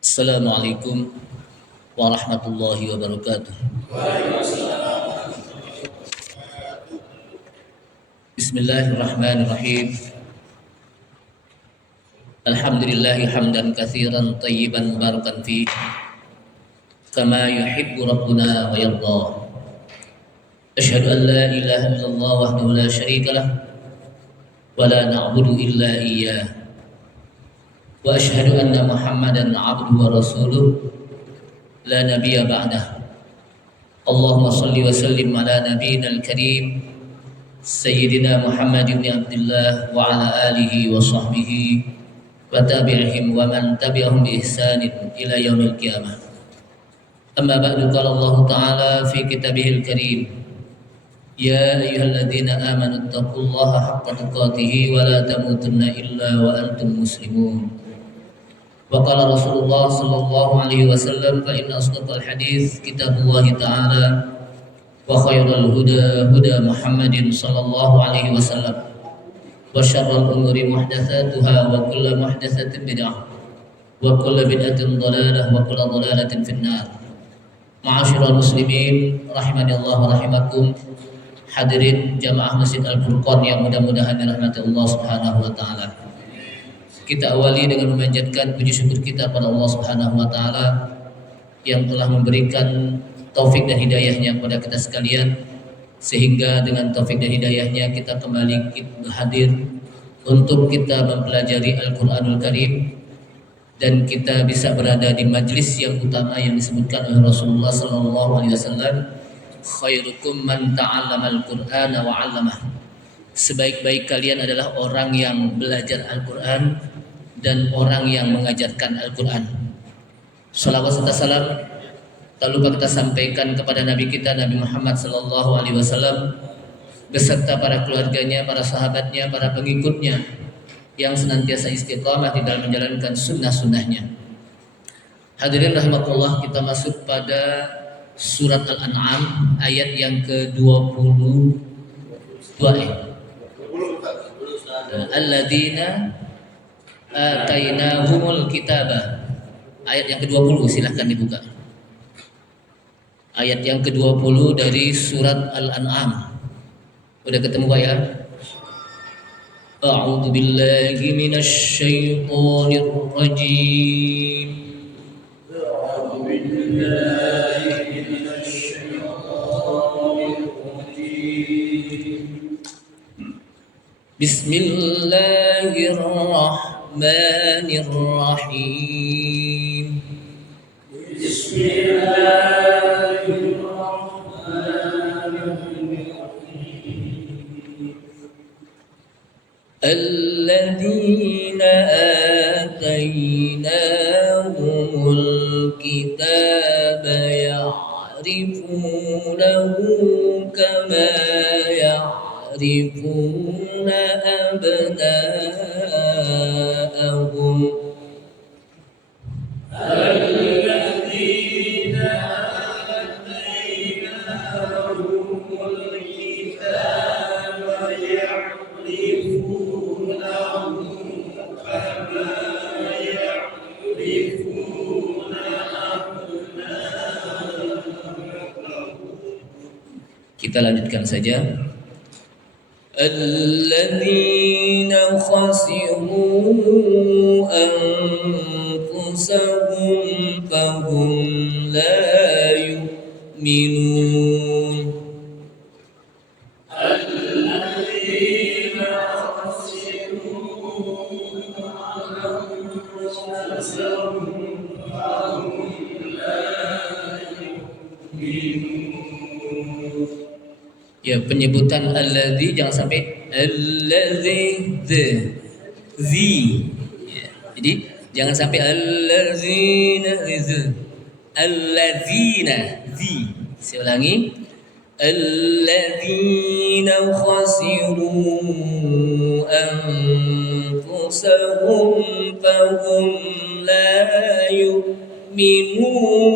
Assalamualaikum warahmatullahi wabarakatuh. Bismillahirrahmanirrahim. Alhamdulillahi hamdan katsiran tayyiban mubarakan fi kama yuhibbu rabbuna wa yarda. Asyhadu an la ilaha illallah wahdahu la syarika lah wa la na'budu illa iyyah. Wa asyhadu anna Muhammadan 'abduhu wa rasuluh la nabiyya ba'dah. Allahumma shalli wa sallim ala nabiyyina al-karim Sayyidina Muhammad ibn Abdullah wa ala alihi wa sahbihi wa tabi'ihim wa man tabi'ahum bi ihsanin ila yaumil qiyamah. Amma ba'du, qala Allah Ta'ala fi kitabihil karim, ya ayyuhalladzina amanu taqullaha haqqa tuqatih wa la tamutunna illa wa antum muslimun. Wa qala Rasulullah sallallahu alaihi wasallam, fa inna asdaqal hadits kitabullah ta'ala wa khairal huda huda Muhammadin sallallahu alaihi wasallam wa syarrul umuri muhdatsatuha wa kullu muhdatsatin bid'ah wa kullu bid'atin dhalalah wa kullu dhalalatin finnar. Ma'asyiral muslimin rahimani Allah wa rahimakum. Hadirin jamaah Masjid Al-Furqan yang mudah-mudahan dirahmati Allah Subhanahu wa taala. Kita awali dengan memanjatkan puji syukur kita pada Allah Subhanahu wa taala yang telah memberikan taufik dan hidayahnya kepada kita sekalian, sehingga dengan taufik dan hidayahnya kita kembali hadir untuk kita mempelajari Al-Qur'anul Karim, dan kita bisa berada di majlis yang utama yang disebutkan oleh Rasulullah sallallahu alaihi wasallam, khairukum man ta'allama al-Qur'ana wa 'allamah. Sebaik-baik kalian adalah orang yang belajar Al-Qur'an dan orang yang mengajarkan Al-Quran. Salawat serta salam tak lupa kita sampaikan kepada Nabi kita Nabi Muhammad sallallahu alaihi wasallam beserta para keluarganya, para sahabatnya, para pengikutnya yang senantiasa istiqamah di dalam menjalankan sunnah-sunnahnya. Hadirin rahimakumullah, kita masuk pada surat Al-An'am ayat yang ke-22 Alladzina atainahumul kitabah. Ayat yang ke-20, silahkan dibuka. Ayat yang ke-20 dari surat Al-An'am. Udah ketemu Pak ya? A'udzu billahi minasy syaithanir rajim. A'udzu billahi minasy syaithanir rajim. Bismillahirrahmanirrahim. Alladzina atainahumul kitaba ya'rifunahu kama ya'rifuna abna'ahum. Kita lanjutkan saja. Alladzina khasiru anfusahum fahum la yu'minun. Alladzina khasiru anfusahum fahum la yu'minun. Ya, penyebutan alladzi jangan sampai alladzi ya, jadi jangan sampai alladzina alladzina zi. Saya ulangi, alladzina khasiru anfusahum fahum la yu'minun.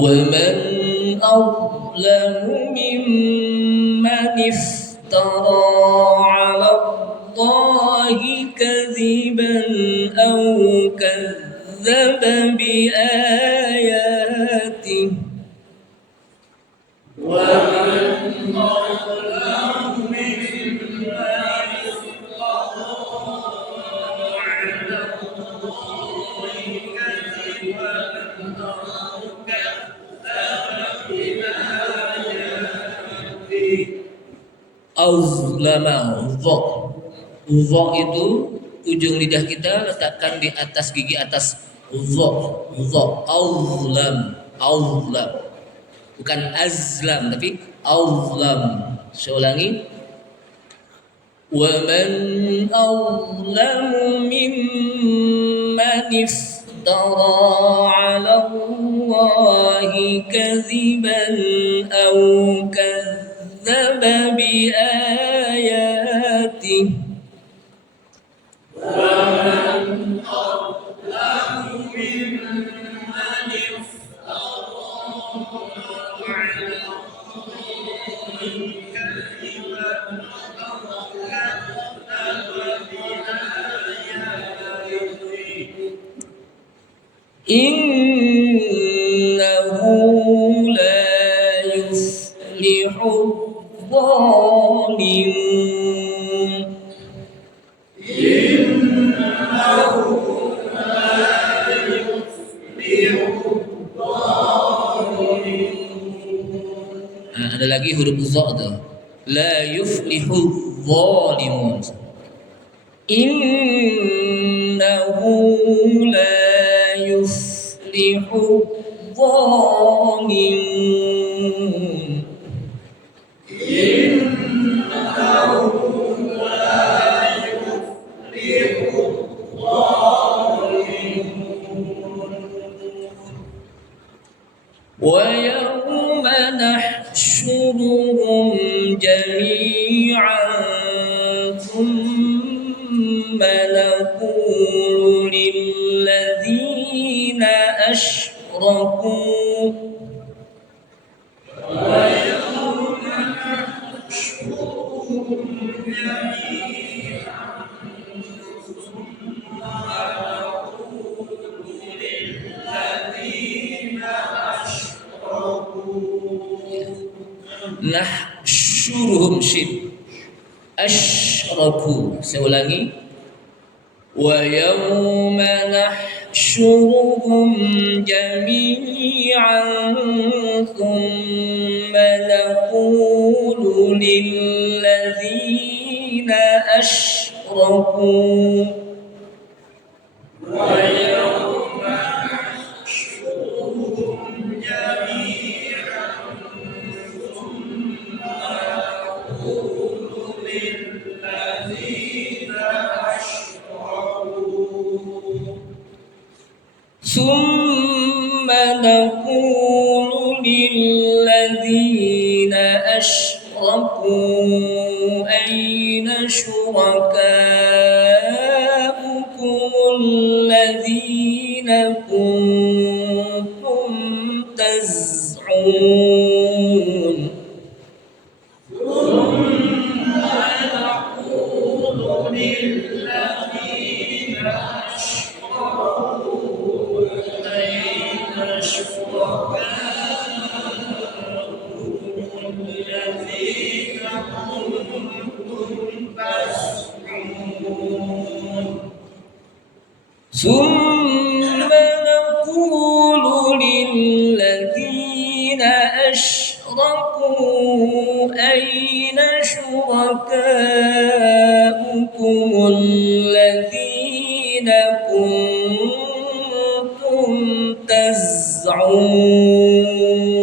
ومن أظلم ممن افترى على الله كذبا أو كذب بآياته ومن أظلم ممن افترى على الله كذبا أو كذب بآياته. Azlama dha. Dha itu ujung lidah kita letakkan di atas gigi atas dha. Dha azlam, azlam. Bukan azlam tapi azlam. Saya ulangi. Wa man azlamu mimman iftara 'ala Allahi kadhiban aw kadzdzaba bi ayatihi wa man azlamu mimman iftara 'ala Allahi kadhiban aw kadzdzaba bi ayatihi innahu la yuflihu dhalimun. Innahu la yuflihu dhalimun. Ada lagi huruf dha tu. La yuflihu dhalimun. Innahu la yuflihu dhalimun. Innahu la yuflihu dhalimun. Wa yawma nahsyuruhum jami'an thumma naqulu lilladzina ashraku wa yawma nahsyuruhum jami'an thumma naqulu lilladzina ashraku nahsyuruhum syid ashraku. Saya ulangi. Wa yawma nahsyuruhum jami'an thumma naqulu lilladzina ashraku wa yawma nahsyuruhum jami'an thumma naqulu lilladzina ثم نقول للذين أشركوا أين شركاؤكم الذين كنتم تزعمون ثم نقول للذين ثم نقول للذين أشركوا أين شركاؤكم الذين كنتم تزعمون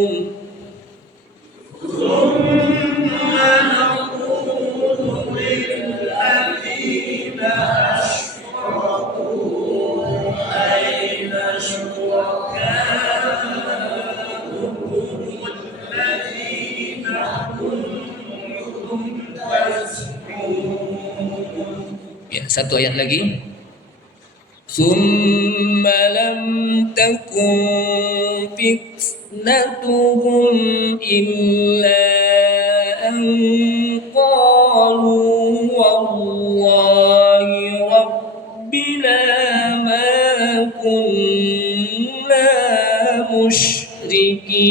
ثم نقول للذين أشركوا أين شركاؤكم الذين كنتم تزعمون. Ya, satu ayat lagi. ثم لم تكن فتنتهم إلا أن قالوا والله ربنا ما كنا مشركين.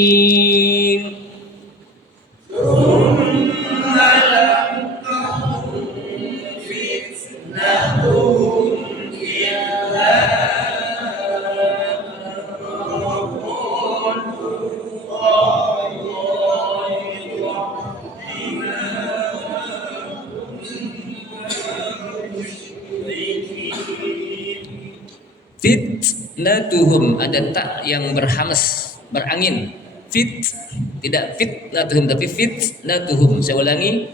Fitnatuhum, ada tak yang berhamas, berangin. Fit, tidak fitnatuhum tapi fitnatuhum. Saya ulangi.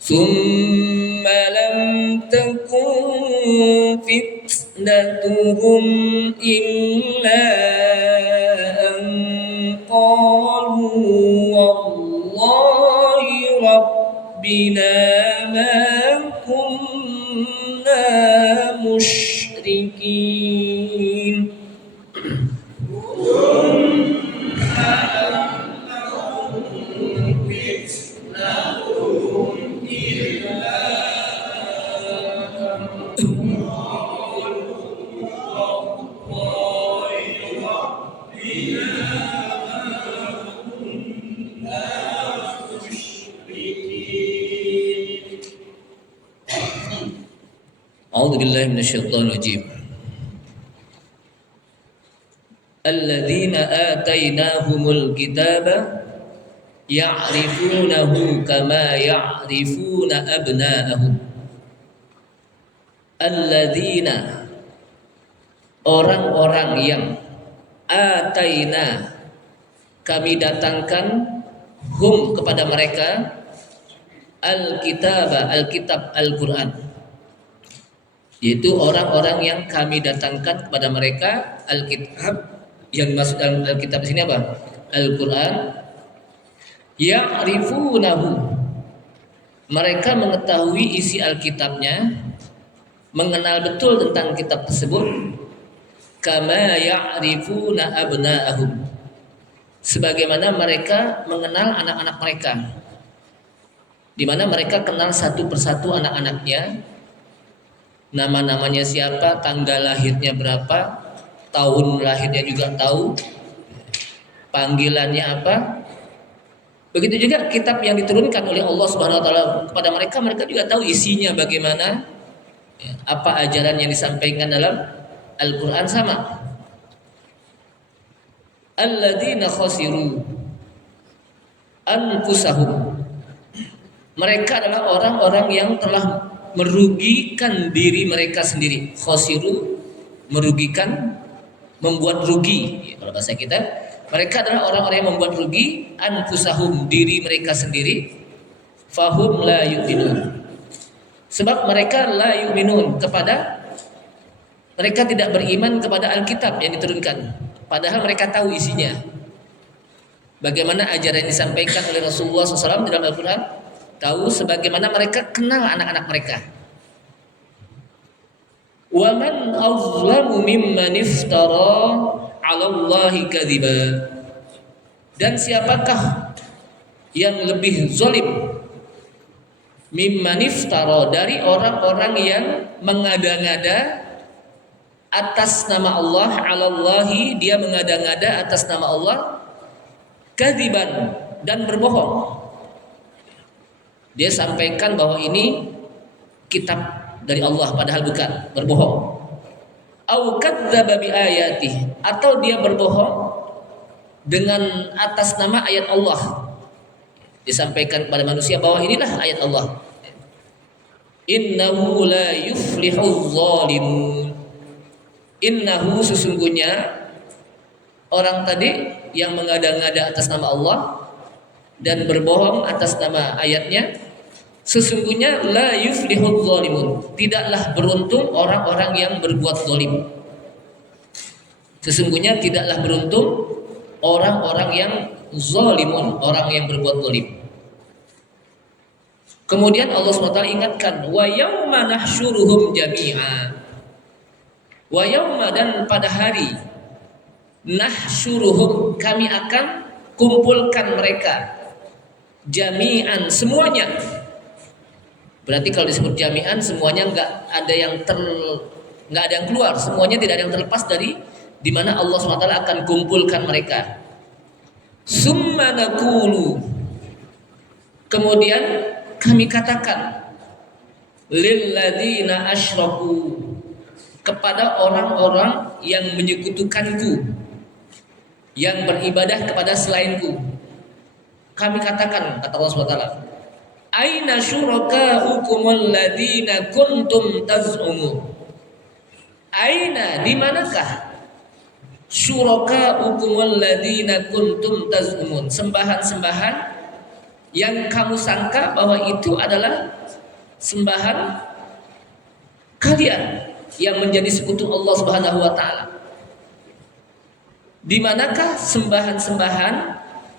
Summa lam takun fitnatuhum illa an qalu wallahi rabbina ma kunna musyrikin. A'udzu billahi minasyaitonir rajim. Alladzina atainahumul kitaba ya'rifunahu kama ya'rifuna abna'ahum. Alladzina, orang-orang yang ataina, kami datangkan, hum, kepada mereka, al-kitaba, al-kitab, Al-Quran, yaitu orang-orang yang kami datangkan kepada mereka Alkitab. Yang dimaksud dalam Alkitab di sini apa? Al-Quran. Ya'rifunahu, mereka mengetahui isi Alkitabnya, mengenal betul tentang kitab tersebut. Kama ya'rifuna abna'ahum, sebagaimana mereka mengenal anak-anak mereka, di mana mereka kenal satu persatu anak-anaknya, nama-namanya siapa, tanggal lahirnya berapa, tahun lahirnya juga tahu, panggilannya apa. Begitu juga kitab yang diturunkan oleh Allah Subhanahu wa taala kepada mereka, mereka juga tahu isinya bagaimana, apa ajaran yang disampaikan dalam Al-Qur'an sama. Alladzina khasiru anfusahum, mereka adalah orang-orang yang telah merugikan diri mereka sendiri. Khosiru, merugikan, membuat rugi. Kalau bahasa kita, mereka adalah orang-orang yang membuat rugi anfusahum, diri mereka sendiri. Fahum la yu'minun, sebab mereka la yu'minun, mereka tidak beriman kepada Alkitab yang diturunkan, padahal mereka tahu isinya. Bagaimana ajaran yang disampaikan oleh Rasulullah SAW dalam Al-Quran, tahu sebagaimana mereka kenal anak-anak mereka. Wa man azlamu mimman iftara 'ala Allahi kadziba, dan siapakah yang lebih zalim, mimman iftara, dari orang-orang yang mengada-ngada atas nama Allah, 'ala Allahi, dia mengada-ngada atas nama Allah, kadziban, dan berbohong. Dia sampaikan bahwa ini kitab dari Allah padahal bukan, berbohong. Au kadzdzaba bi ayatihi, atau dia berbohong dengan atas nama ayat Allah. Disampaikan kepada manusia bahwa inilah ayat Allah. Innahu la yuflihuz zalimun. Innahu, sesungguhnya orang tadi yang mengada-ngada atas nama Allah dan berbohong atas nama ayatnya, sesungguhnya la yuflihuz zalimun, tidaklah beruntung orang-orang yang berbuat zalim. Sesungguhnya tidaklah beruntung orang-orang yang zalimun, orang yang berbuat zalim. Kemudian Allah SWT ingatkan, wa yauma nahsyuruhum jami'a, Wa yauma, dan pada hari, nahsyuruhum, kami akan kumpulkan mereka jami'an, semuanya. Berarti kalau disebut jami'an, semuanya nggak ada yang keluar, semuanya tidak ada yang terlepas dari di mana Allah SWT akan kumpulkan mereka. Summa naqulu, kemudian kami katakan, lilladzina asyraku, kepada orang-orang yang menyekutukanku, yang beribadah kepada selainku, kami katakan, kata Allah SWT, aina syurakaukum alladzina kuntum taz'umun. Aina, di manakah syurakaukum alladzina kuntum taz'umun, sembahan-sembahan yang kamu sangka bahwa itu adalah sembahan kalian yang menjadi sekutu Allah Subhanahu wa taala. Di manakah sembahan-sembahan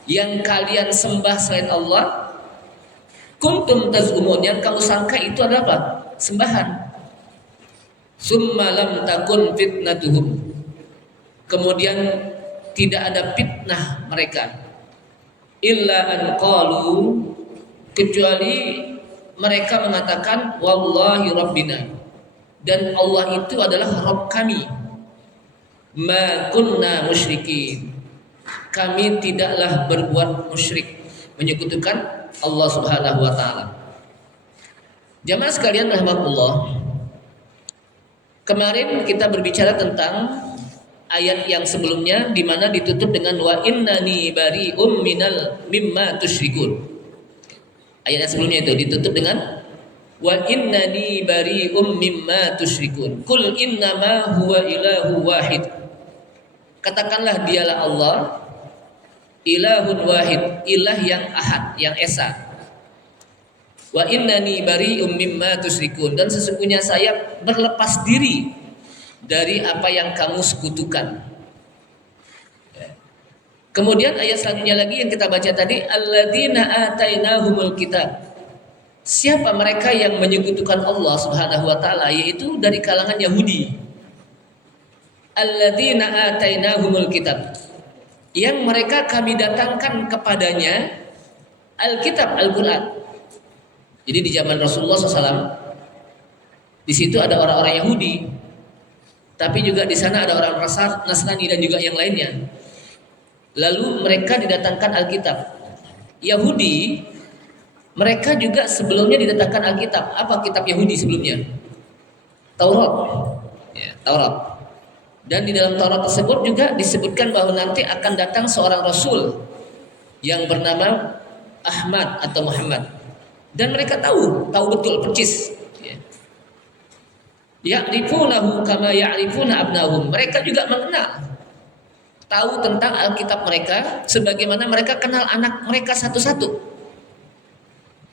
yang kalian sembah selain Allah? Kuntum taz'umun, yang kamu sangka itu adalah apa? Sembahan. Summa lam takun fitnatuhum, kemudian tidak ada fitnah mereka, illa an qalu, kecuali mereka mengatakan wallahi rabbina, dan Allah itu adalah Rabb kami, ma kunna musyrikin, kami tidaklah berbuat musyrik, menyekutukan Allah Subhanahu wa taala. Jamaah sekalian rahimakumullah, kemarin kita berbicara tentang ayat yang sebelumnya di mana ditutup dengan wa innani bari'um mimma tusyrikun. Ayat yang sebelumnya itu ditutup dengan wa innani bari'um mimma tusyrikun. Qul innama huwa ilahu wahid. Katakanlah dialah Allah ilahun wahid, ilah yang ahad, yang esa. Wa innani bari'um mimma tusyrikun, dan sesungguhnya saya berlepas diri dari apa yang kamu sekutukan. Kemudian ayat selanjutnya lagi yang kita baca tadi, alladzina atainahumul kitab. Siapa mereka yang menyekutukan Allah Subhanahu wa taala, yaitu dari kalangan Yahudi. Alladzina atainahumul kitab, yang mereka kami datangkan kepadanya Alkitab, Al-Qur'an. Jadi di zaman Rasulullah SAW, di situ ada orang-orang Yahudi, tapi juga di sana ada orang Nasrani dan juga yang lainnya. Lalu mereka didatangkan Alkitab. Yahudi, mereka juga sebelumnya didatangkan Alkitab. Apa kitab Yahudi sebelumnya? Taurat. Ya, Taurat. Dan di dalam Taurat tersebut juga disebutkan bahwa nanti akan datang seorang Rasul yang bernama Ahmad atau Muhammad. Dan mereka tahu betul percis. Ya'rifunahu kama ya'rifuna abnahum. Mereka juga mengenal, tahu tentang Alkitab mereka sebagaimana mereka kenal anak mereka satu-satu.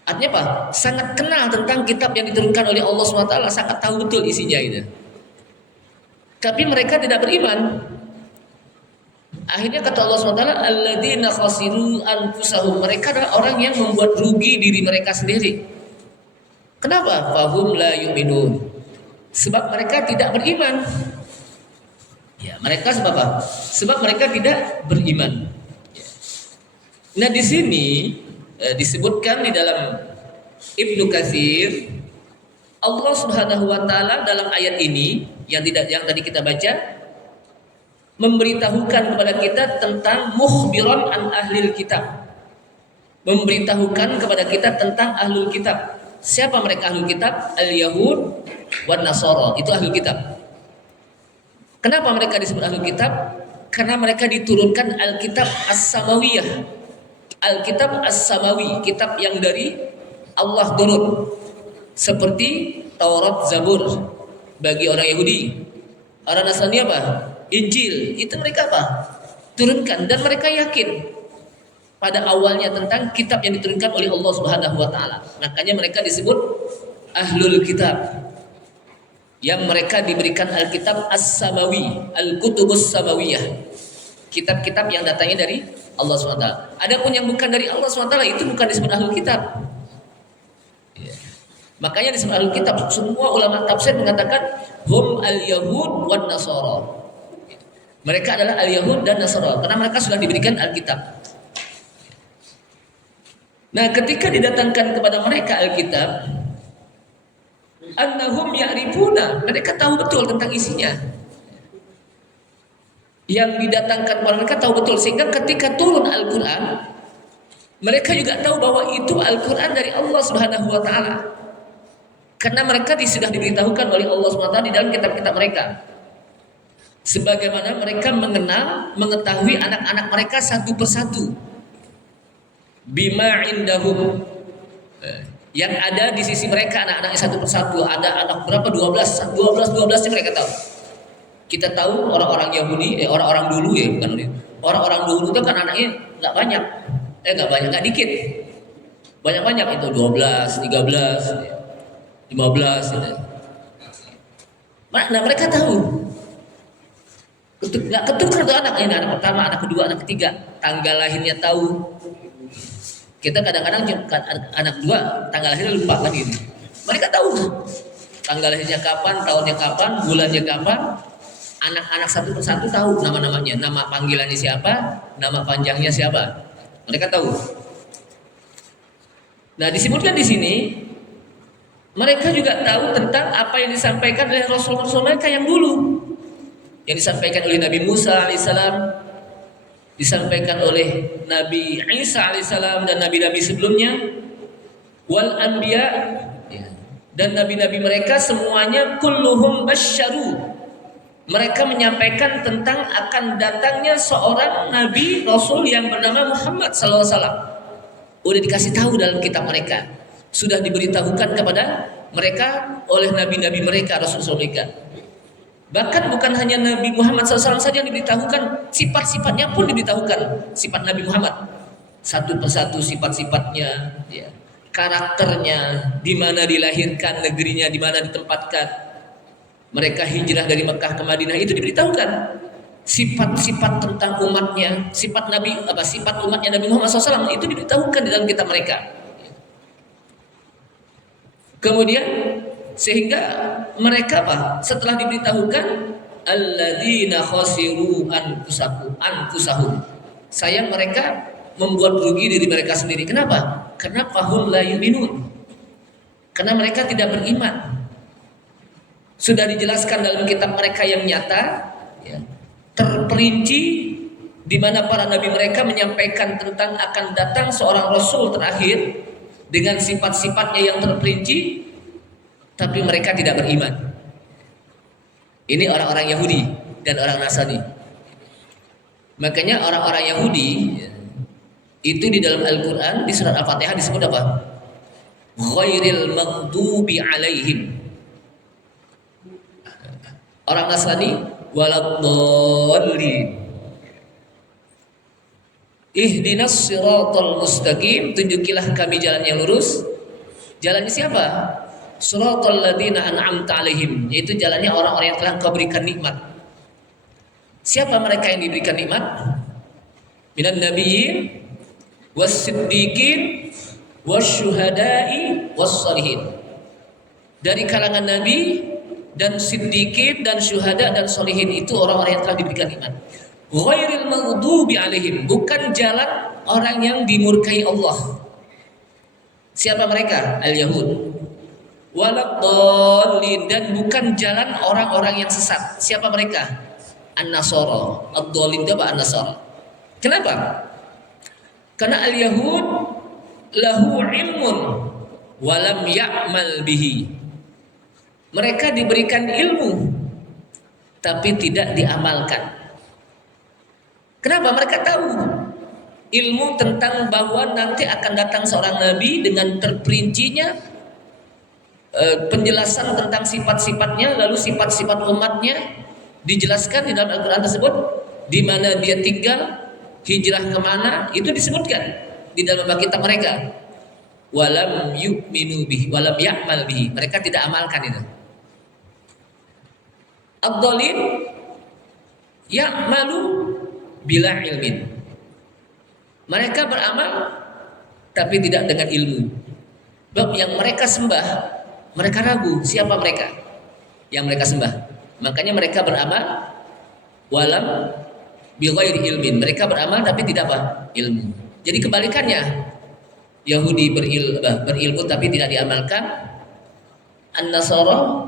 Artinya apa? Sangat kenal tentang kitab yang diturunkan oleh Allah SWT, sangat tahu betul isinya itu. Tapi mereka tidak beriman. Akhirnya kata Allah SWT, alladzina khasiru anfusahum, mereka adalah orang yang membuat rugi diri mereka sendiri. Kenapa? Fahum la yu'minun, sebab mereka tidak beriman. Ya, mereka sebab apa? Sebab mereka tidak beriman. Nah, di sini disebutkan di dalam Ibnu Katsir, Allah Subhanahu wa taala dalam ayat ini yang tadi kita baca memberitahukan kepada kita tentang mukhbiran an ahlil kitab. Memberitahukan kepada kita tentang ahlul kitab. Siapa mereka ahlul kitab? Al-Yahud wan Nasara, itu ahlul kitab. Kenapa mereka disebut ahlul kitab? Karena mereka diturunkan Alkitab As-Samawiyah. Alkitab As-Samawi, kitab yang dari Allah turun. Seperti Taurat, Zabur bagi orang Yahudi. Orang Nasrani apa? Injil, itu mereka apa? Turunkan, dan mereka yakin pada awalnya tentang kitab yang diturunkan oleh Allah Subhanahu wa taala. Makanya mereka disebut ahlul kitab. Yang mereka diberikan Alkitab As-Samawi, Al-Kutubus Samawiyah. Kitab-kitab yang datangnya dari Allah SWT. Adapun yang bukan dari Allah SWT itu bukan disebut ahlul kitab. Makanya di semua Alkitab semua ulama tafsir mengatakan hum al-yahud wan nasara. Mereka adalah al-yahud dan nasara karena mereka sudah diberikan Alkitab. Nah, ketika didatangkan kepada mereka Alkitab, annahum ya'rifuna, mereka tahu betul tentang isinya. Yang didatangkan kepada mereka tahu betul, sehingga ketika turun Al-Qur'an, mereka juga tahu bahwa itu Al-Qur'an dari Allah Subhanahu wa taala. Karena mereka sudah diberitahukan oleh Allah Subhanahu wa taala di dalam kitab-kitab mereka. Sebagaimana mereka mengetahui anak-anak mereka satu persatu. Bima indahum, yang ada di sisi mereka anak-anaknya satu persatu. Ada anak berapa? 12 nya mereka tahu. Kita tahu orang-orang Yahudi, orang-orang dulu ya, bukan orang-orang dulu itu kan anaknya nggak banyak, nggak dikit, banyak itu 12, 13, 15 gitu. Nah, mereka tahu. Nggak ketukar tuh anak, ini anak pertama, anak kedua, anak ketiga, tanggal lahirnya tahu. Kita kadang-kadang anak dua tanggal lahirnya lupa kan gitu. Mereka tahu tanggal lahirnya kapan, tahunnya kapan, bulannya kapan. Anak-anak satu persatu tahu nama-namanya, nama panggilannya siapa, nama panjangnya siapa. Mereka tahu. Nah, disebutkan di sini mereka juga tahu tentang apa yang disampaikan oleh Rasul-Rasul mereka yang dulu. Yang disampaikan oleh Nabi Musa alaihissalam, disampaikan oleh Nabi Isa alaihissalam dan nabi-nabi sebelumnya, wal anbiya, dan nabi-nabi mereka semuanya kulluhum basyaru. Mereka menyampaikan tentang akan datangnya seorang nabi rasul yang bernama Muhammad sallallahu alaihi wasallam. Udah dikasih tahu dalam kitab mereka, sudah diberitahukan kepada mereka oleh nabi-nabi mereka, rasul-rasul mereka. Bahkan bukan hanya Nabi Muhammad SAW saja yang diberitahukan, sifat-sifatnya pun diberitahukan. Sifat Nabi Muhammad satu persatu, sifat-sifatnya, ya, karakternya, di mana dilahirkan, negerinya di mana ditempatkan, mereka hijrah dari Mekah ke Madinah, itu diberitahukan. Sifat-sifat tentang umatnya, sifat umatnya Nabi Muhammad SAW itu diberitahukan di dalam kitab mereka. Kemudian sehingga mereka setelah diberitahukan alladzina khasiru anfusahum, sayang mereka membuat rugi diri mereka sendiri. Kenapa? Karena fahum la yu'minun, karena mereka tidak beriman. Sudah dijelaskan dalam kitab mereka yang nyata, ya, terperinci, di mana para nabi mereka menyampaikan tentang akan datang seorang rasul terakhir dengan sifat-sifatnya yang terperinci. Tapi mereka tidak beriman. Ini orang-orang Yahudi dan orang Nasrani. Makanya orang-orang Yahudi itu di dalam Al-Quran di surat Al-Fatihah disebut apa? Ghairil maghdubi alaihim. Orang Nasrani waladdallin. Ihdinas siratal mustaqim, tunjukilah kami jalan yang lurus. Jalannya siapa? Suratul ladzina an'amta alaihim, yaitu jalannya orang-orang yang telah Engkau berikan nikmat. Siapa mereka yang diberikan nikmat? Minan nabiyyin was-siddiqin wasyuhada'i was-shalihin. Dari kalangan nabi dan siddiqin dan syuhada dan sholihin, itu orang-orang yang telah diberikan nikmat. Ghairil maghdubi alaihim, bukan jalan orang yang dimurkai Allah. Siapa mereka? Al-Yahud. Waladdallin, dan bukan jalan orang-orang yang sesat. Siapa mereka? An-Nasara. Ad-dallin itu apa? An-Nasara. Kenapa? Karena al-Yahud lahu ilmun walam ya'mal bihi. Mereka diberikan ilmu tapi tidak diamalkan. Kenapa? Mereka tahu ilmu tentang bahwa nanti akan datang seorang nabi dengan terperincinya penjelasan tentang sifat-sifatnya, lalu sifat-sifat umatnya dijelaskan di dalam Al-Quran tersebut, di mana dia tinggal, hijrah kemana, itu disebutkan di dalam kitab mereka. Walam yu'minu bihi, walam ya'mal bihi, mereka tidak amalkan itu. Ad-dhalin ya'malu bila ilmin, mereka beramal tapi tidak dengan ilmu. Sebab yang mereka sembah Mereka ragu siapa mereka yang mereka sembah. Makanya mereka beramal walam bighairi ilmin. Mereka beramal tapi tidak apa? Ilmu. Jadi kebalikannya. Yahudi berilmu tapi tidak diamalkan. An-Nasara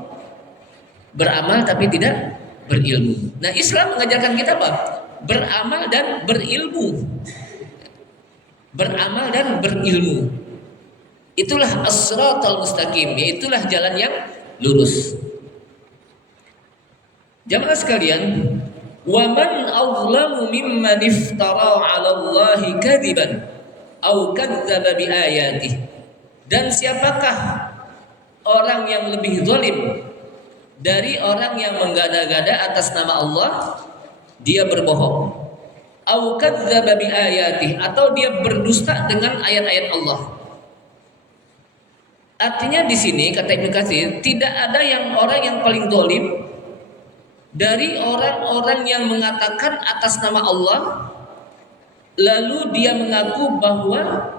beramal tapi tidak berilmu. Nah, Islam mengajarkan kita apa? Beramal dan berilmu. Beramal dan berilmu. Itulah as-siratal mustaqim, yaitulah jalan yang lurus. Jamaah sekalian, wa man azlamu mimman iftara 'ala Allahi kadziban aw kadzdzaba bi ayatihi. Dan siapakah orang yang lebih zalim dari orang yang menggada-gada atas nama Allah, dia berbohong, aw kadzdzaba bi ayatihi, atau dia berdusta dengan ayat-ayat Allah. Artinya di sini kata Ibnu Katsir, tidak ada orang yang paling zalim dari orang-orang yang mengatakan atas nama Allah lalu dia mengaku bahwa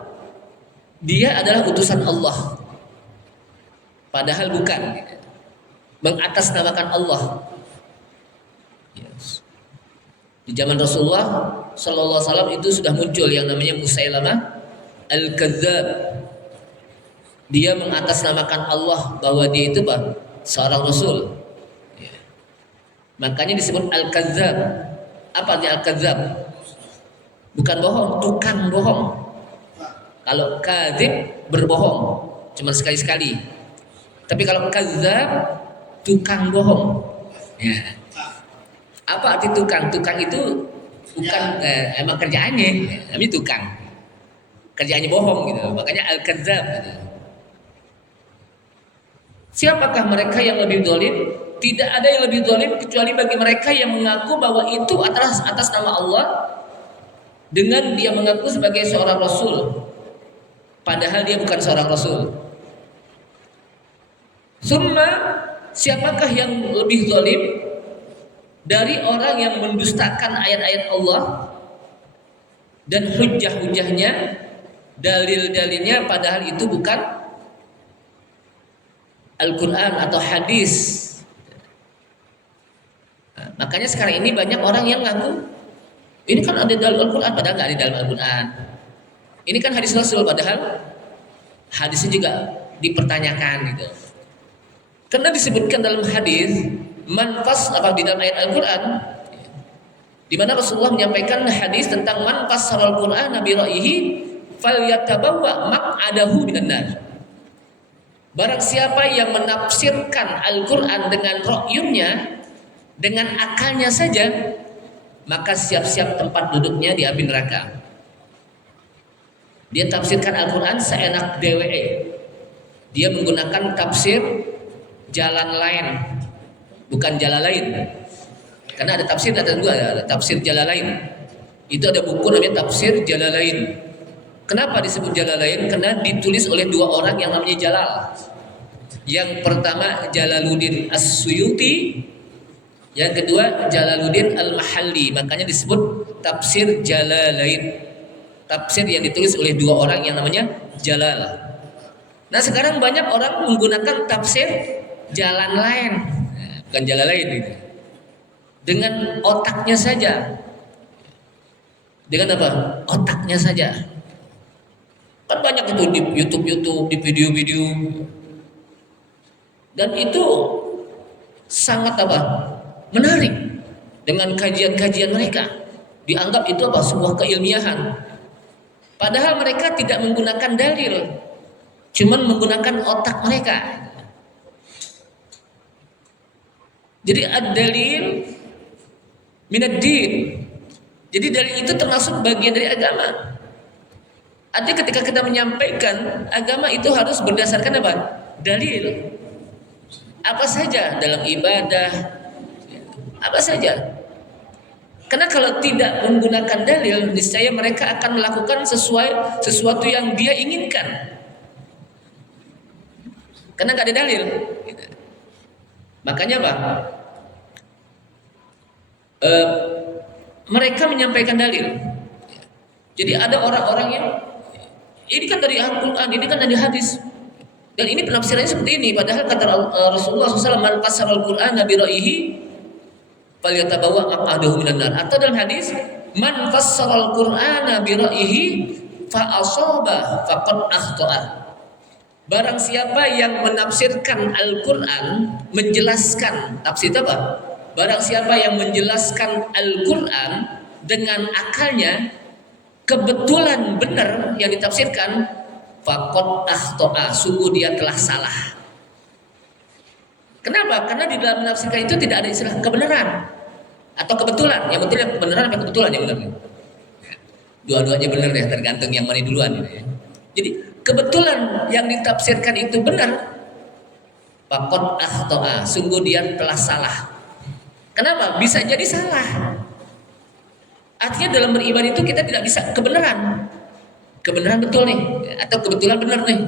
dia adalah utusan Allah, padahal bukan, mengatasnamakan Allah. Yes. Di zaman Rasulullah Sallallahu Alaihi Wasallam itu sudah muncul yang namanya Musailamah Al-Kadzdzab. Dia mengatasnamakan Allah bahwa dia itu seorang Rasul. Makanya disebut Al-Kadzdzab. Apa artinya Al-Kadzdzab? Bukan bohong, tukang bohong. Kalau kadzib berbohong cuma sekali-sekali. Tapi kalau kadzdzab tukang bohong. Ya. Apa arti tukang? Tukang itu bukan emang kerjaannya, tapi tukang. Kerjaannya bohong gitu. Makanya Al-Kadzdzab gitu. Siapakah mereka yang lebih zalim? Tidak ada yang lebih zalim kecuali bagi mereka yang mengaku bahwa itu atas nama Allah dengan dia mengaku sebagai seorang rasul, padahal dia bukan seorang rasul. Summa, siapakah yang lebih zalim dari orang yang mendustakan ayat-ayat Allah dan hujjah-hujjahnya, dalil-dalilnya, padahal itu bukan Al-Quran atau hadis. Nah, makanya sekarang ini banyak orang yang ngaku ini kan ada dalam Al-Quran, padahal nggak ada dalam Al-Quran. Ini kan hadis Rasul, padahal hadisnya juga dipertanyakan gitu. Karena disebutkan dalam hadis manfas apa di dalam ayat Al-Quran, di mana Rasulullah menyampaikan hadis tentang manfas Al-Quran Nabi Ra'ihi falyatabawwa maq'adahu minan nar. Barang siapa yang menafsirkan Al-Quran dengan ra'yunnya, dengan akalnya saja, maka siap-siap tempat duduknya di api neraka. Dia tafsirkan Al-Quran seenak dewe. Dia menggunakan tafsir jalan lain, bukan jalan lain. Karena ada tafsir, ada tafsir jalan lain. Itu ada buku namanya tafsir jalan lain. Kenapa disebut Jalalain? Karena ditulis oleh dua orang yang namanya Jalal. Yang pertama Jalaluddin As-Suyuti, yang kedua Jalaluddin Al-Mahalli. Makanya disebut tafsir Jalalain. Tafsir yang ditulis oleh dua orang yang namanya Jalal. Nah, sekarang banyak orang menggunakan tafsir jalan lain, bukan Jalalain itu. Dengan otaknya saja. Dengan apa? Otaknya saja. Kan banyak itu di YouTube, di video-video, dan itu sangat menarik dengan kajian-kajian mereka. Dianggap itu sebuah keilmiahan. Padahal mereka tidak menggunakan dalil, cuman menggunakan otak mereka. Jadi ad-dalil minad-din. Jadi dalil itu termasuk bagian dari agama. Artinya ketika kita menyampaikan agama itu harus berdasarkan apa? Dalil. Apa saja dalam ibadah, apa saja. Karena kalau tidak menggunakan dalil, niscaya mereka akan melakukan sesuatu yang dia inginkan. Karena nggak ada dalil. Makanya apa? Mereka menyampaikan dalil. Jadi ada orang-orang yang ini kan dari Al-Quran, ini kan dari hadis. Dan ini penafsirannya seperti ini. Padahal kata Rasulullah SAW, man fassara al-Qur'ana bi ra'yihi falyatabawa maq'adahu minan nar. Atau dalam hadis, man fassara al-Qur'ana bi ra'yihi fa asaba faqad akhta'a. Barang siapa yang menafsirkan Al-Qur'an, menjelaskan tafsir apa? Barang siapa yang menjelaskan Al-Qur'an dengan akalnya, kebetulan benar yang ditafsirkan, faqad akhta'a, sungguh dia telah salah. Kenapa? Karena di dalam menafsirkan itu tidak ada istilah kebenaran atau kebetulan. Yang betul yang kebenaran apa kebetulan yang benar? Dua-duanya benar ya, tergantung yang mana duluan gitu ya. Jadi kebetulan yang ditafsirkan itu benar, faqad akhta'a, sungguh dia telah salah. Kenapa? Bisa jadi salah. Artinya dalam beribadah itu kita tidak bisa kebenaran betul nih, atau kebetulan benar nih,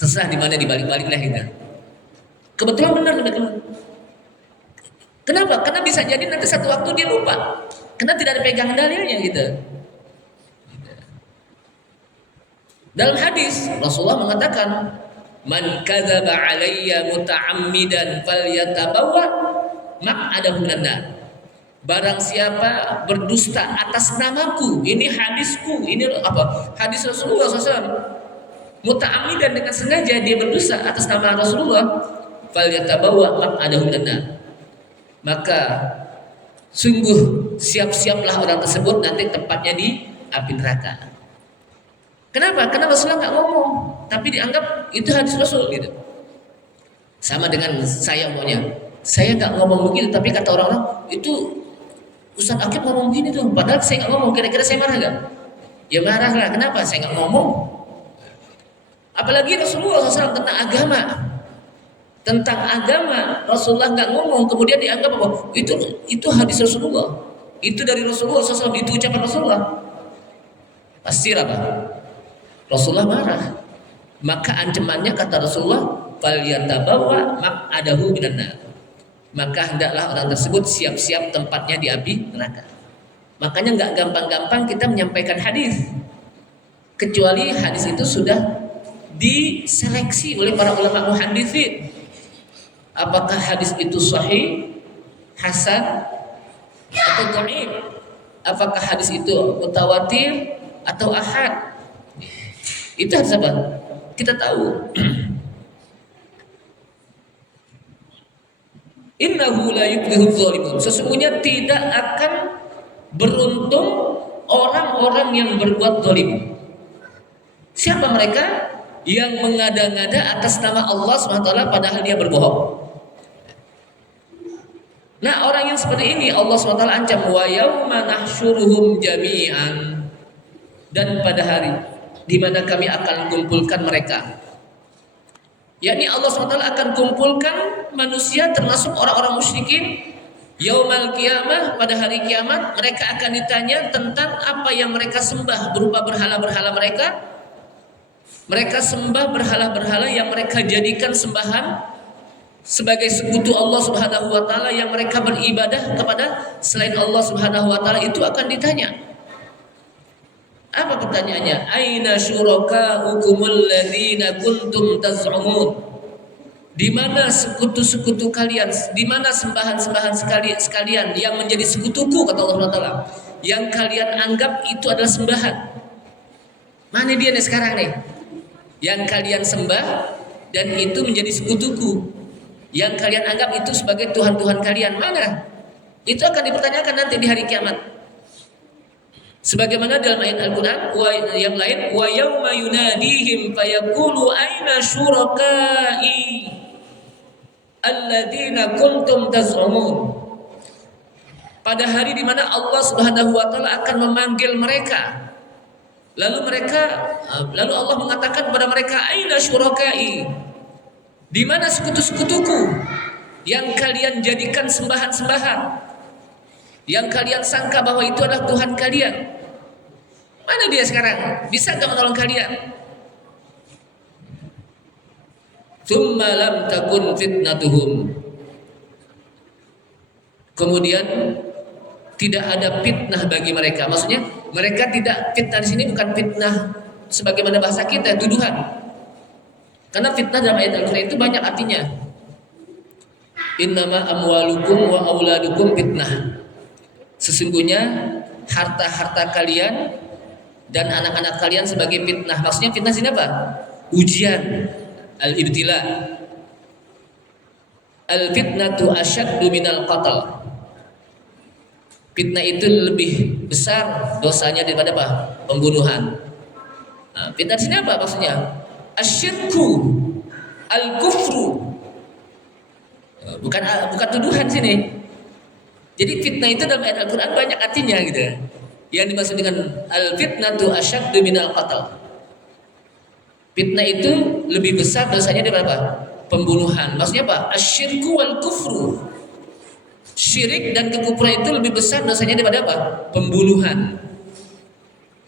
terserah di mana dibalik-balik lah gitu. Kebetulan benar. Kenapa? Karena bisa jadi nanti satu waktu dia lupa, karena tidak ada pegangan dalilnya gitu. Dalam hadis Rasulullah mengatakan, man kadzaba alayya muta'ammidan falyatabawa maq'adahu minan nar. Barang siapa berdusta atas namaku, ini hadisku, ini apa? Hadis Rasulullah SAW. Muta'ammidan, dengan sengaja dia berdusta atas nama Rasulullah, falyatabawa maq'adahu minan nar. Maka sungguh siap-siaplah orang tersebut nanti tempatnya di api neraka. Kenapa? Karena Rasulullah nggak ngomong, tapi dianggap itu hadis Rasul gitu. Sama dengan saya maunya, saya nggak ngomong begitu, tapi kata orang-orang itu Ustaz Akib ngomong gini tuh, padahal saya nggak ngomong. Kira-kira saya marah gak? Ya marah lah. Kenapa? Saya nggak ngomong. Apalagi Rasulullah SAW tentang agama Rasulullah nggak ngomong, kemudian dianggap apa? Itu hadis Rasulullah. Itu dari Rasulullah SAW. Itu ucapan Rasulullah. Pasti apa? Rasulullah marah. Maka ancamannya kata Rasulullah, falyatabawa maq'adahu minan nar. Maka hendaklah orang tersebut siap-siap tempatnya di api neraka. Makanya nggak gampang-gampang kita menyampaikan hadis, kecuali hadis itu sudah diseleksi oleh para ulama muhaditsin. Apakah hadis itu sahih, hasan, atau dhaif? Apakah hadis itu mutawatir atau ahad? Itu harus apa? Kita tahu. Innahu la yuflihudz zalimun. Sesungguhnya tidak akan beruntung orang-orang yang berbuat zalim. Siapa mereka? Yang mengada-ngada atas nama Allah SWT padahal dia berbohong. Nah, orang yang seperti ini Allah SWT ancam, wa yauma nahsyuruhum jami'an, dan pada hari di mana kami akan kumpulkan mereka. Yakni Allah SWT akan kumpulkan manusia termasuk orang-orang musyrikin yaumal qiyamah, pada hari kiamat. Mereka akan ditanya tentang apa yang mereka sembah berupa berhala-berhala mereka. Mereka sembah berhala-berhala yang mereka jadikan sembahan sebagai sekutu Allah Subhanahu wa taala, yang mereka beribadah kepada selain Allah Subhanahu wa taala. Itu akan ditanya. Apa pertanyaannya? Aina syurakaukumul ladzina kuntum taz'umun? Di mana sekutu-sekutu kalian? Di mana sembahan-sembahan sekalian yang menjadi sekutuku, kata Allah Subhanahu wa taala, yang kalian anggap itu adalah sembahan? Mana dia nih sekarang nih? Yang kalian sembah dan itu menjadi sekutuku, yang kalian anggap itu sebagai Tuhan-Tuhan kalian, mana? Itu akan dipertanyakan nanti di hari kiamat. Sebagaimana dalam ayat Al-Quran yang lain, wa yauma yunadihim fayaqulu aina syurakai alladzina kuntum taz'umun. Pada hari di mana Allah Subhanahu wa taala akan memanggil mereka. Lalu Allah mengatakan kepada mereka, aina syurakai? Di mana sekutu-sekutuku yang kalian jadikan sembahan-sembahan, yang kalian sangka bahwa itu adalah Tuhan kalian? Mana dia sekarang? Bisa enggak menolong kalian? Tsumma lam takun fitnatuhum. Kemudian tidak ada fitnah bagi mereka. Maksudnya mereka tidak, fitnah di sini bukan fitnah sebagaimana bahasa kita, tuduhan. Karena fitnah dalam ayat Al-Quran itu banyak artinya. Innama amwalukum wa auladukum fitnah. Sesungguhnya harta-harta kalian dan anak-anak kalian sebagai fitnah. Maksudnya fitnah sini apa? Ujian. Al-ibtila. Al-fitnatu asyaddu minal qatl. Fitnah itu lebih besar dosanya daripada apa? Pembunuhan. Nah, fitnah sini apa maksudnya? Asyirku, al-kufru. Bukan tuduhan sini. Jadi fitnah itu dalam ayat Al-Quran banyak artinya gitu. Yang dimaksud dengan al-fitnatu asyaddu minal qatl. Fitnah itu lebih besar dosanya daripada apa? Pembunuhan. Maksudnya apa? Asyirku wal kufru. Syirik dan kekufuran itu lebih besar dosanya daripada apa? Pembunuhan.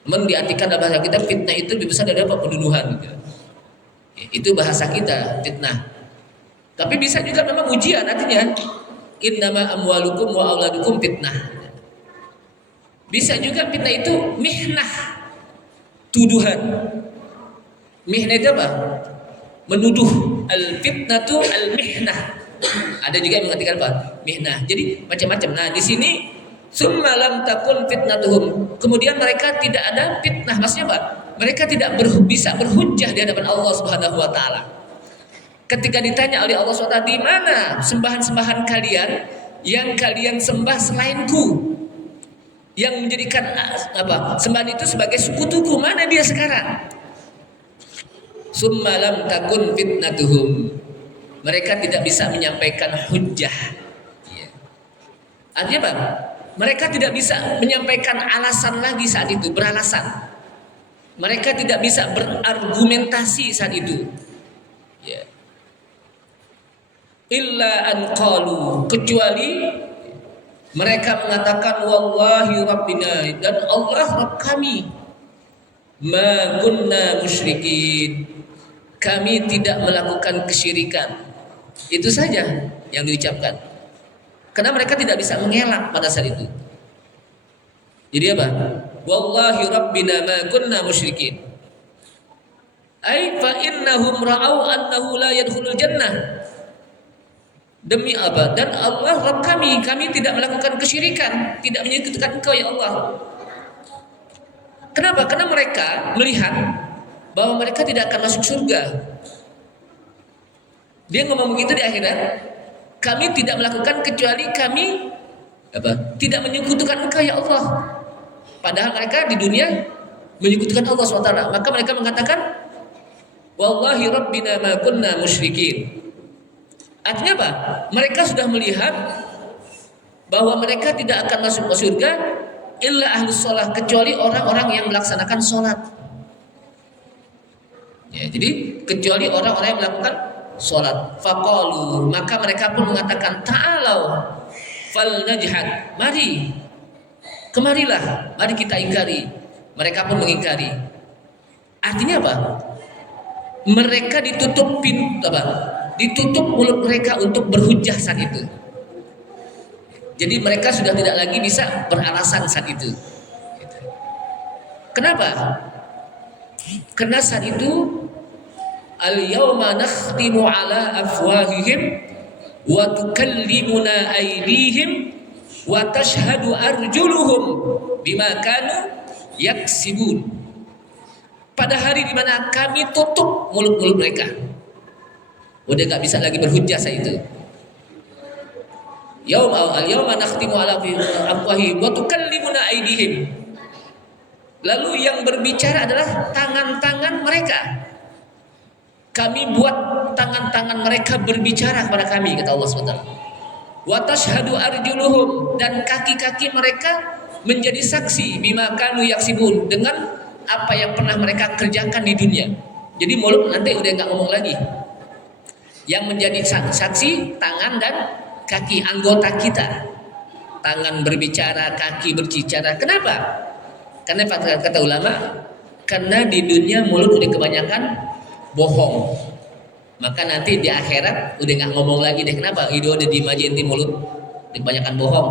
Memang diartikan dalam bahasa kita fitnah itu lebih besar daripada pembunuhan gitu. Itu bahasa kita, fitnah. Tapi bisa juga memang ujian artinya innama amwalukum wa auladukum fitnah. Bisa juga fitnah itu mihnah, tuduhan. Mihnah itu apa? Menuduh. Al-fitnatu al-mihnah. Ada juga yang mengatakan apa? Mihnah. Jadi macam-macam. Nah, di sini summa lam takun fitnatuhum. Kemudian mereka tidak ada fitnah. Maksudnya apa? Mereka tidak bisa berhujjah di hadapan Allah Subhanahu wa taala. Ketika ditanya oleh Allah SWT, di mana sembahan-sembahan kalian yang kalian sembah selainku, yang menjadikan apa sembahan itu sebagai sekutuku, mana dia sekarang? Summa lam takun fitnatuhum. Mereka tidak bisa menyampaikan hujjah. Artinya apa? Mereka tidak bisa menyampaikan alasan lagi saat itu, beralasan. Mereka tidak bisa berargumentasi saat itu. Ya. Illa an qalu, kecuali mereka mengatakan wallahi rabbina, dan Allah Rabb kami, ma kunna musyrikin, kami tidak melakukan kesyirikan. Itu saja yang diucapkan. Karena mereka tidak bisa mengelak pada saat itu. Jadi apa? Wallahi rabbina ma kunna musyrikin. Ai fa innahum ra'au annahu la yadkhulul jannah. Demi apa? Dan Allah Rabb kami tidak melakukan kesyirikan, tidak menyekutukan Engkau ya Allah. Kenapa? Karena mereka melihat bahwa mereka tidak akan masuk surga. Dia ngomong begitu di akhirat, kami tidak melakukan kecuali kami apa? Tidak menyekutukan Engkau ya Allah. Padahal mereka di dunia menyekutukan Allah SWT. Maka mereka mengatakan wallahi rabbina ma kunna musyrikin. Artinya apa? Mereka sudah melihat bahwa mereka tidak akan masuk ke surga illa ahlus sholah, kecuali orang-orang yang melaksanakan sholat. Ya, jadi kecuali orang-orang yang melakukan sholat. Faqalu, maka mereka pun mengatakan ta'alau fal najhad, mari kemarilah, mari kita ingkari. Mereka pun mengingkari. Artinya apa? Mereka ditutup pintu apa? Ditutup mulut mereka untuk berhujjah saat itu. Jadi mereka sudah tidak lagi bisa beralasan saat itu. Kenapa? Karena saat itu al-yawma nakhtimu ala afwahihim wa tukallimuna aydihim wa tashhadu arjuluhum bima kanu yaksibun. Pada hari di mana kami tutup mulut-mulut mereka, udah gak bisa lagi berhujjah saat itu. Al-yawma nakhtimu ala afwahihim wa tukallimuna aydihim. Lalu yang berbicara adalah tangan-tangan mereka. Kami buat tangan-tangan mereka berbicara kepada kami, kata Allah SWT. Wa tashhadu arjuluhum, dan kaki-kaki mereka menjadi saksi bima kanu yaksibun, dengan apa yang pernah mereka kerjakan di dunia. Jadi mulut nanti udah gak ngomong lagi. Yang menjadi saksi tangan dan kaki, anggota kita. Tangan berbicara, kaki berbicara. Kenapa? Karena kata ulama, karena di dunia mulut udah kebanyakan bohong. Maka nanti di akhirat udah gak ngomong lagi deh. Kenapa? Itu udah dimajinti mulut udah kebanyakan bohong.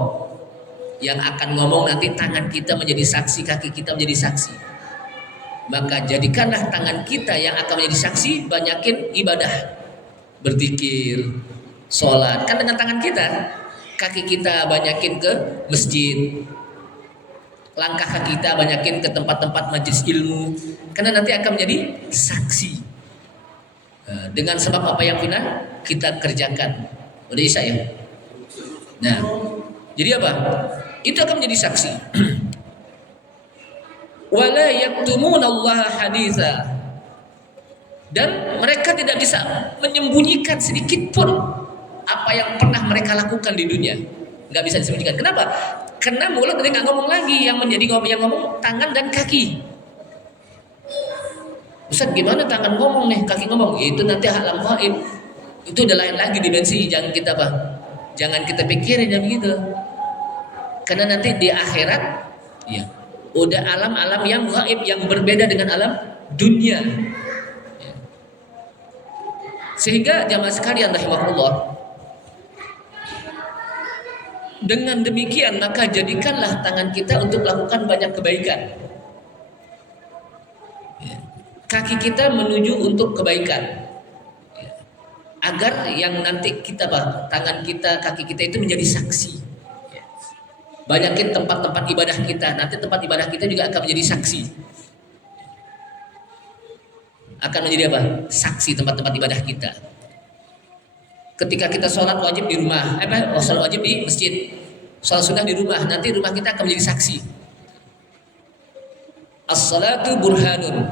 Yang akan ngomong nanti tangan kita menjadi saksi, kaki kita menjadi saksi. Maka jadikanlah tangan kita yang akan menjadi saksi, banyakin ibadah, berzikir, sholat. Kan dengan tangan kita, kaki kita banyakin ke masjid, langkah kaki kita banyakin ke tempat-tempat majelis ilmu, karena nanti akan menjadi saksi dengan sebab apa yang pernah kita kerjakan. Udah Isa ya? Nah, jadi apa? Itu akan menjadi saksi. Wala yaktumuna Allah haditha, dan mereka tidak bisa menyembunyikan sedikit pun apa yang pernah mereka lakukan di dunia. Nggak bisa disembunyikan. Kenapa? Karena mulut tadi nggak ngomong lagi, yang ngomong tangan dan kaki. Ustaz, gimana tangan ngomong nih, kaki ngomong? Itu nanti alam gaib. Itu udah lain lagi dimensi, jangan kita pikirin yang begitu. Karena nanti di akhirat, ya, udah alam-alam yang gaib, yang berbeda dengan alam dunia. Ya. Sehingga jamaah sekalian rahimakumullah, dengan demikian maka jadikanlah tangan kita untuk melakukan banyak kebaikan. Ya. Kaki kita menuju untuk kebaikan. Agar yang nanti kita tangan kita, kaki kita itu menjadi saksi. Banyakin tempat-tempat ibadah kita, nanti tempat ibadah kita juga akan menjadi saksi. Akan menjadi apa? Saksi tempat-tempat ibadah kita. Ketika kita sholat wajib di rumah, sholat wajib di masjid, sholat sunnah di rumah, nanti rumah kita akan menjadi saksi. As-salatu burhanun,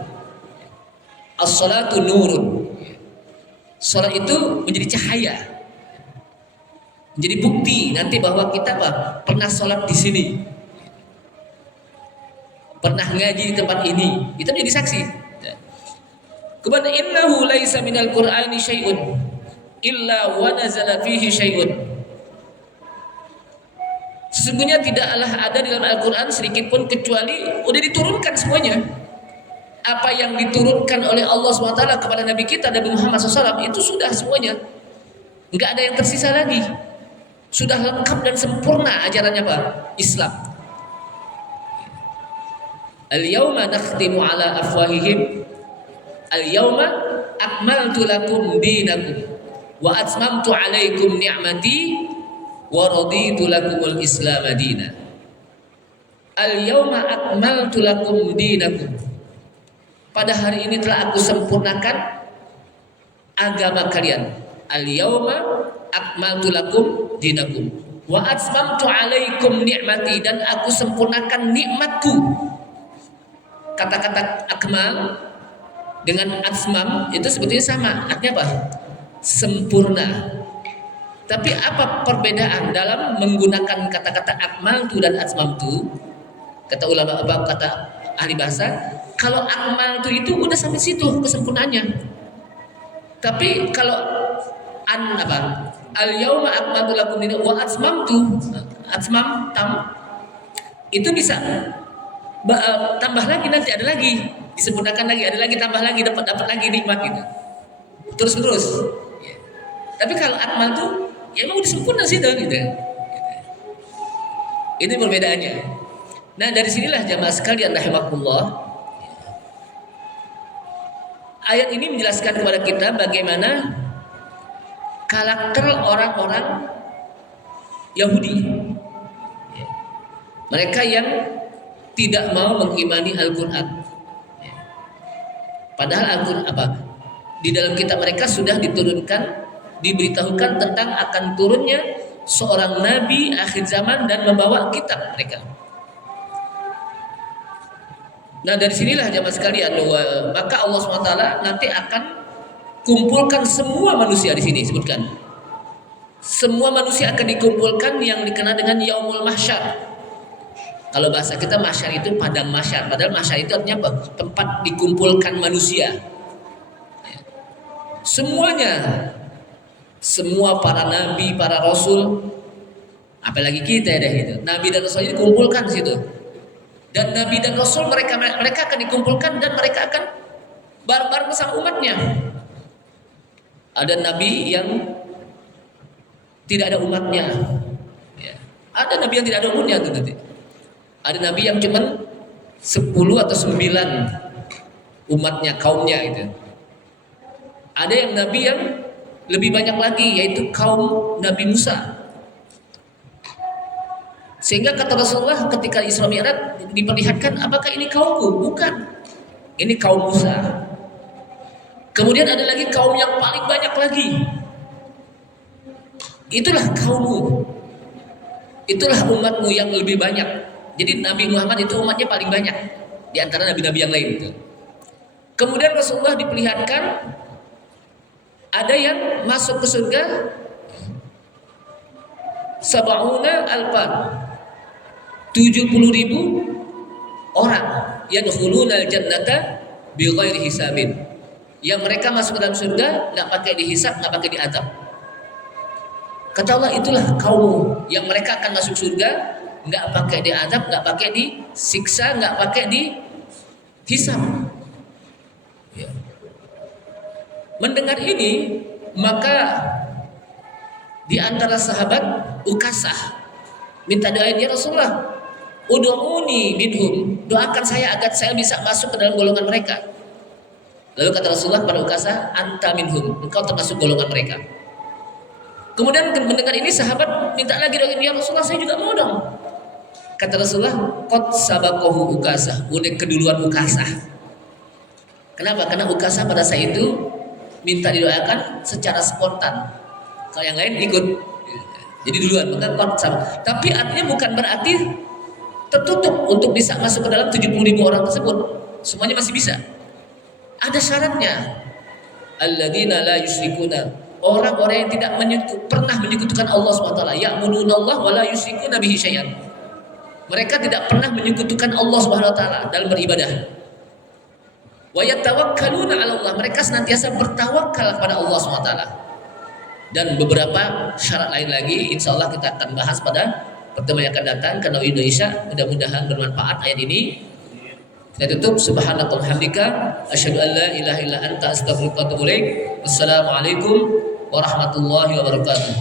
as-salatu nurun. Sholat itu menjadi cahaya, menjadi bukti nanti bahwa kita pernah sholat di sini, pernah ngaji di tempat ini, itu menjadi saksi. Kemudian innahu laisa minal qur'ani syai'un illa wa nazala fihi syai'un. Sesungguhnya tidaklah ada di dalam Al-Quran sedikit pun kecuali udah diturunkan semuanya. Apa yang diturunkan oleh Allah SWT kepada Nabi kita Nabi Muhammad SAW itu sudah semuanya, nggak ada yang tersisa lagi, sudah lengkap dan sempurna ajarannya Islam. Al-yawma nakhtimu ala afwahihim, al-yawma akmaltu lakum dinakum wa atmamtu alaikum ni'mati wa raditu lakumul islam dina. Al-yawma akmaltu lakum dinakum, pada hari ini telah aku sempurnakan agama kalian. Al-yawma akmaltu lakum dinakum wa atmamtu alaikum ni'mati, dan aku sempurnakan nikmatku. Kata-kata akmal dengan atmam itu sebetulnya sama, artinya apa? Sempurna. Tapi apa perbedaan dalam menggunakan kata-kata akmaltu dan atmamtu? Kata ulama kata ahli bahasa, kalau akmal itu udah sampai situ kesempurnaannya. Tapi kalau al-yauma akmaltu lakum dinakum wa atmamtu, itu bisa tambah lagi, nanti ada lagi, disempurnakan lagi, ada lagi, tambah lagi, dapat lagi nikmat gitu. Terus. Ya. Tapi kalau akmal itu ya memang udah sempurna sih gitu. Ini perbedaannya. Nah, dari sinilah jamaah sekalian rahimakumullah, ayat ini menjelaskan kepada kita bagaimana karakter orang-orang Yahudi. Mereka yang tidak mau mengimani Al-Quran. Padahal Al-Quran di dalam kitab mereka sudah diturunkan, diberitahukan tentang akan turunnya seorang nabi akhir zaman dan membawa kitab mereka. Nah, dari sinilah jamaah sekalian, maka Allah SWT nanti akan kumpulkan semua manusia di sini sebutkan. Semua manusia akan dikumpulkan yang dikenal dengan Yaumul Mahsyar. Kalau bahasa kita mahsyar itu padang mahsyar, padahal mahsyar itu artinya apa? Tempat dikumpulkan manusia. Semuanya, semua para nabi, para rasul, apalagi kita itu. Nabi dan rasul dikumpulkan di situ. Dan nabi dan rasul mereka akan dikumpulkan dan mereka akan bareng-bareng bersama umatnya. Ada nabi yang tidak ada umatnya, ya. Ada nabi yang tidak ada umatnya tuh nanti. Ada nabi yang cuma 10 atau 9 umatnya, kaumnya itu. Ada yang nabi yang lebih banyak lagi, yaitu kaum Nabi Musa. Sehingga kata Rasulullah ketika Isra Mi'raj diperlihatkan, apakah ini kaumku? Bukan. Ini kaum Musa. Kemudian ada lagi kaum yang paling banyak lagi. Itulah kaummu. Itulah umatmu yang lebih banyak. Jadi Nabi Muhammad itu umatnya paling banyak di antara nabi-nabi yang lain itu. Kemudian Rasulullah diperlihatkan ada yang masuk ke surga sab'una alfan, 70.000 orang yadkhuluna al-jannata bighairi hisabin, yang mereka masuk ke dalam surga nggak pakai dihisab, nggak pakai diadab. Kata Allah, itulah kaum yang mereka akan masuk surga nggak pakai diadab, nggak pakai disiksa, nggak pakai dihisab. Ya. Mendengar ini, maka di antara sahabat Ukasah minta doain, ya Rasulullah, ud'uni minhum, doakan saya agar saya bisa masuk ke dalam golongan mereka. Lalu kata Rasulullah pada Ukasah, anta minhum, engkau termasuk golongan mereka. Kemudian mendengar ini sahabat minta lagi doain, ya Rasulullah saya juga mau dong. Kata Rasulullah, qad sabaqahu Ukasah, udah keduluan Ukasah. Kenapa? Karena Ukasah pada saat itu minta didoakan secara spontan. Kalau yang lain ikut, jadi duluan, maka qad sabaq. Tapi artinya bukan berarti tertutup untuk bisa masuk ke dalam 70.000 orang tersebut. Semuanya masih bisa. Ada syaratnya. Alladzina la yusyrikuna, orang-orang yang tidak pernah menyekutukan Allah SWT. Ya'buduna Allah wa la yusyrikuna bihi syai'an. Mereka tidak pernah menyekutukan Allah SWT dalam beribadah. Wa yatawakkaluna 'ala Allah, mereka senantiasa bertawakal kepada Allah SWT. Dan beberapa syarat lain lagi, insya Allah kita akan bahas pada pertemuan yang akan datang. Karena Indonesia, mudah-mudahan bermanfaat ayat ini. Kita tutup. Subhanakallahumma hamdika asyhadu an la ilaha illa anta astaghfiruka wa atubu ilaik. Wassalamualaikum warahmatullahi wabarakatuh.